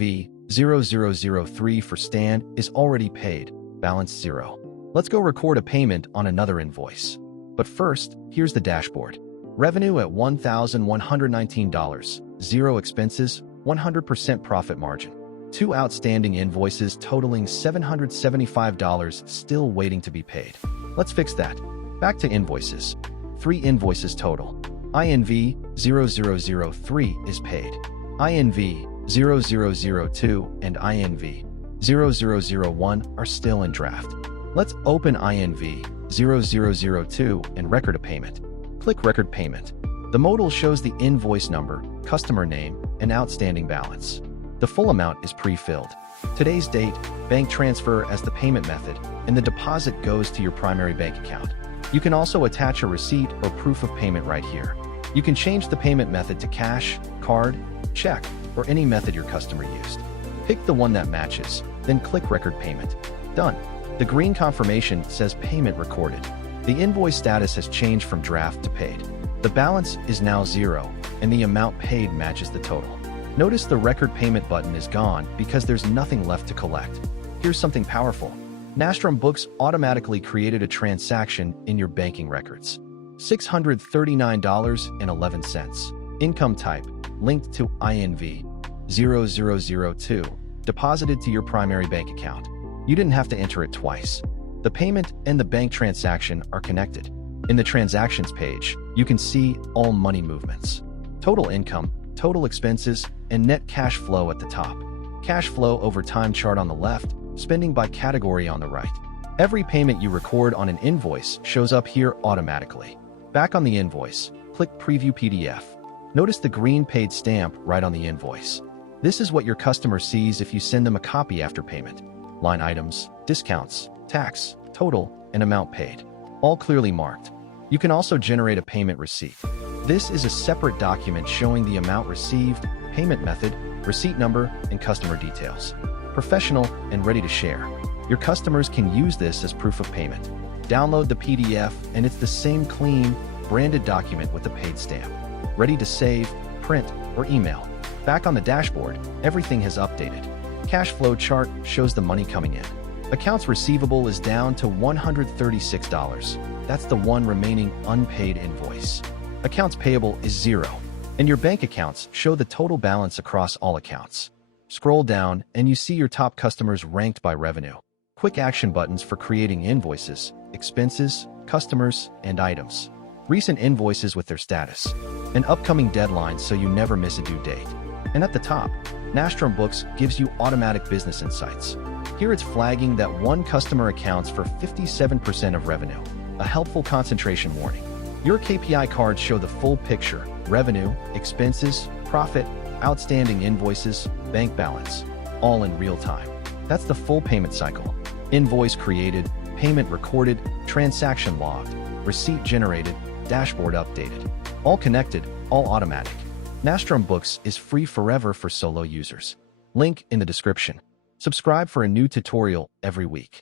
V0003 for stand is already paid, balance 0. Let's go record a payment on another invoice. But first, here's the dashboard. Revenue at $1,119, 0 expenses, 100% profit margin. 2 outstanding invoices totaling $775 still waiting to be paid. Let's fix that. Back to invoices. 3 invoices total. INV 0003 is paid. INV 0002 and INV 0001 are still in draft. Let's open INV 0002 and record a payment. Click Record Payment. The modal shows the invoice number, customer name, and outstanding balance. The full amount is pre-filled. Today's date, bank transfer as the payment method, and the deposit goes to your primary bank account. You can also attach a receipt or proof of payment right here. You can change the payment method to cash, card, check, or any method your customer used. Pick the one that matches, then click Record Payment. Done. The green confirmation says Payment Recorded. The invoice status has changed from draft to paid. The balance is now 0, and the amount paid matches the total. Notice the Record Payment button is gone because there's nothing left to collect. Here's something powerful. Nastrum Books automatically created a transaction in your banking records. $639.11. Income type, linked to INV 0002, deposited to your primary bank account. You didn't have to enter it twice. The payment and the bank transaction are connected. In the Transactions page, you can see all money movements. Total income, total expenses, and net cash flow at the top. Cash flow over time chart on the left, spending by category on the right. Every payment you record on an invoice shows up here automatically. Back on the invoice, click Preview PDF. Notice the green paid stamp right on the invoice. This is what your customer sees if you send them a copy after payment. Line items, discounts, tax, total, and amount paid, all clearly marked. You can also generate a payment receipt. This is a separate document showing the amount received, payment method, receipt number, and customer details. Professional and ready to share. Your customers can use this as proof of payment. Download the PDF, and it's the same clean, branded document with the paid stamp. Ready to save, print, or email. Back on the dashboard, everything has updated. Cash flow chart shows the money coming in. Accounts receivable is down to $136. That's the one remaining unpaid invoice. Accounts payable is 0. And your bank accounts show the total balance across all accounts. Scroll down and you see your top customers ranked by revenue. Quick action buttons for creating invoices, expenses, customers, and items. Recent invoices with their status. An upcoming deadline so you never miss a due date. And at the top, Nastrum Books gives you automatic business insights. Here it's flagging that one customer accounts for 57% of revenue, a helpful concentration warning. Your KPI cards show the full picture: revenue, expenses, profit, outstanding invoices, bank balance, all in real time. That's the full payment cycle. Invoice created, payment recorded, transaction logged, receipt generated, dashboard updated. All connected, all automatic. Nastrum Books is free forever for solo users. Link in the description. Subscribe for a new tutorial every week.